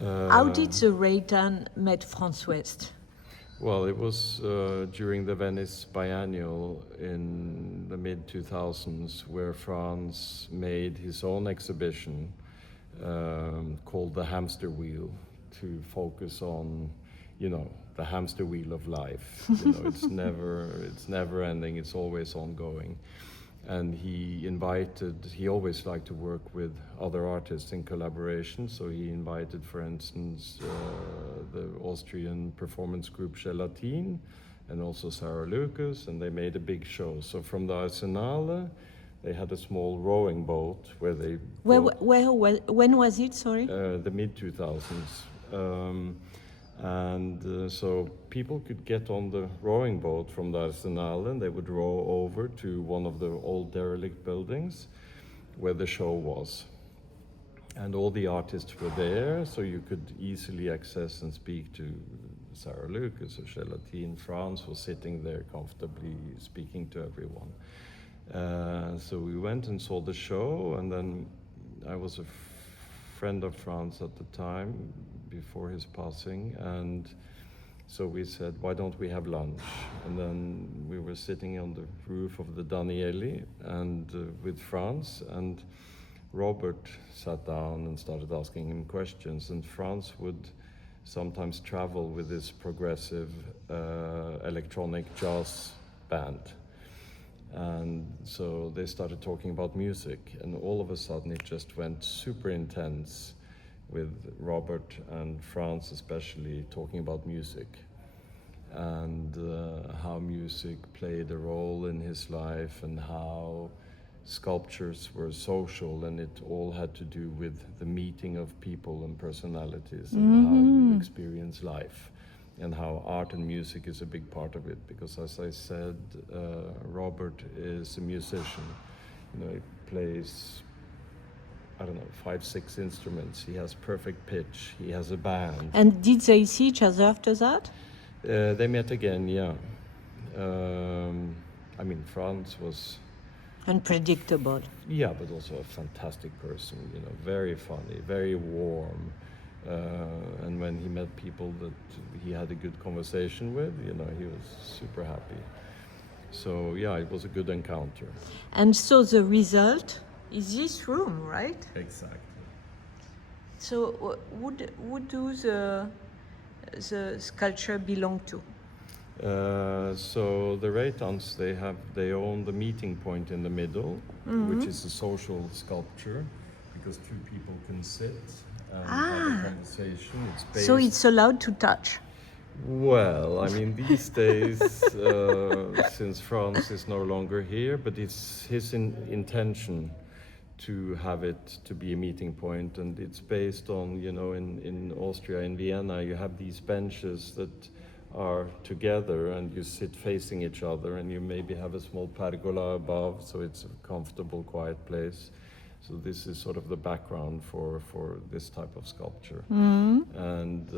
How did the Rayton met Franz West? Well, it was during the Venice Biennial in the mid-2000s where Franz made his own exhibition called The Hamster Wheel to focus on, the hamster wheel of life. It's never ending, it's always ongoing. And he always liked to work with other artists in collaboration, so he invited, for instance, the Austrian performance group Gelatine and also Sarah Lucas, and they made a big show. So from the Arsenale, they had a small rowing boat where they... When was it, sorry? The mid-2000s. So people could get on the rowing boat from the Arsenal and they would row over to one of the old derelict buildings where the show was. And all the artists were there, so you could easily access and speak to Sarah Lucas or Gelatine. Franz was sitting there comfortably speaking to everyone. So we went and saw the show, and then I was a friend of Franz at the time, before his passing, and so we said, why don't we have lunch? And then we were sitting on the roof of the Danieli and with Franz, and Robert sat down and started asking him questions, and Franz would sometimes travel with this progressive electronic jazz band. And so they started talking about music, and all of a sudden it just went super intense, with Robert and Franz especially talking about music and how music played a role in his life and how sculptures were social, and it all had to do with the meeting of people and personalities and how you experience life, and how art and music is a big part of it, because as I said, Robert is a musician. He plays 5-6 instruments. He has perfect pitch. He has a band. And did they see each other after that? They met again, yeah. Franz was... unpredictable. Yeah, but also a fantastic person, very funny, very warm. And when he met people that he had a good conversation with, he was super happy. So, yeah, it was a good encounter. And so the result is this room, right? Exactly. So who do the sculpture belong to? So the Raytons, they own the meeting point in the middle, which is a social sculpture, because two people can sit and have a conversation. So it's allowed to touch? Well, these days, since Franz is no longer here, but it's his intention to have it to be a meeting point, and it's based on, in Austria, in Vienna, you have these benches that are together and you sit facing each other, and you maybe have a small pergola above, so it's a comfortable, quiet place. So this is sort of the background for this type of sculpture. And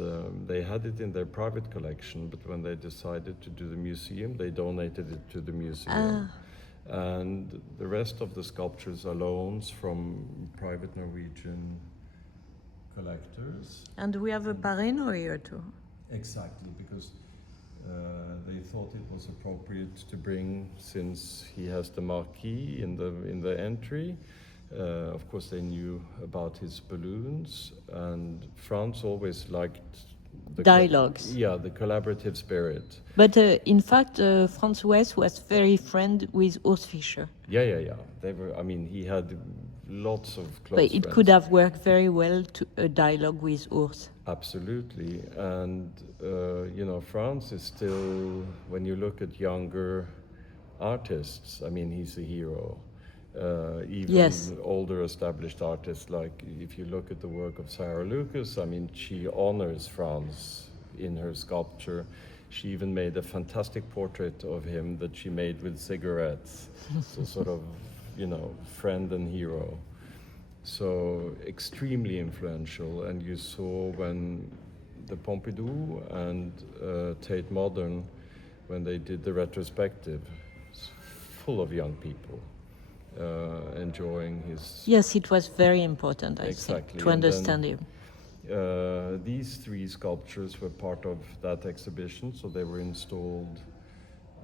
they had it in their private collection, but when they decided to do the museum, they donated it to the museum. And the rest of the sculptures are loans from private Norwegian collectors. And we have a Pareno here too. Exactly, because they thought it was appropriate to bring, since he has the marquee in the entry. Of course, they knew about his balloons, and Franz always liked the dialogues. The collaborative spirit. But in fact, Franz West was very friend with Urs Fischer. Yeah. They were. He had lots of close But it friends. could have worked very well to a dialogue with Urs. Absolutely, and Franz is still, when you look at younger artists, he's a hero. Even older established artists, like if you look at the work of Sarah Lucas, she honors Franz in her sculpture. She even made a fantastic portrait of him that she made with cigarettes. So sort of, friend and hero. So extremely influential. And you saw when the Pompidou and Tate Modern, when they did the retrospective, it's full of young people. Enjoying his... Yes, it was very important, I think, to understand him. These three sculptures were part of that exhibition, so they were installed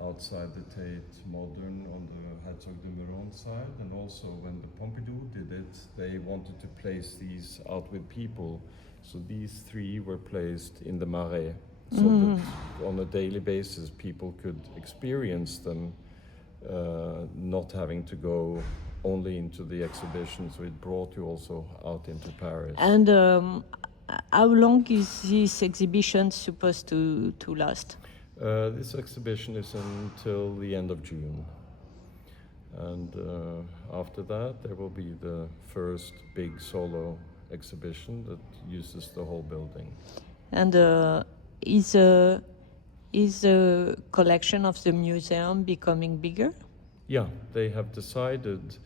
outside the Tate Modern on the Herzog de Meuron side, and also when the Pompidou did it, they wanted to place these out with people. So these three were placed in the Marais, so that on a daily basis people could experience them, not having to go only into the exhibition. So it brought you also out into Paris. And how long is this exhibition supposed to last? This exhibition is until the end of June. And after that, there will be the first big solo exhibition that uses the whole building. And is the collection of the museum becoming bigger? Yeah, they have decided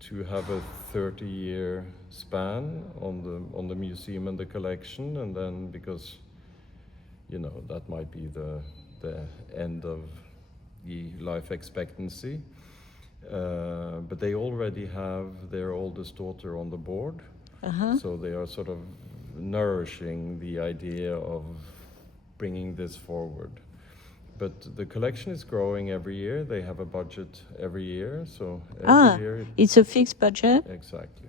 to have a 30-year span on the museum and the collection, and then because that might be the end of the life expectancy. But they already have their oldest daughter on the board, so they are sort of nourishing the idea of bringing this forward. But the collection is growing every year. They have a budget every year, so every year... It's a fixed budget? Exactly.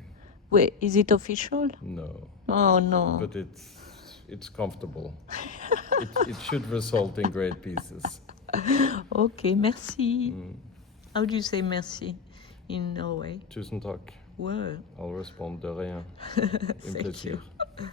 Wait, is it official? No. Oh, no. But it's comfortable. it should result in great pieces. Okay, merci. How do you say merci in Norway? Tusen takk. Wow. I'll respond de rien. Un Thank plaisir. you.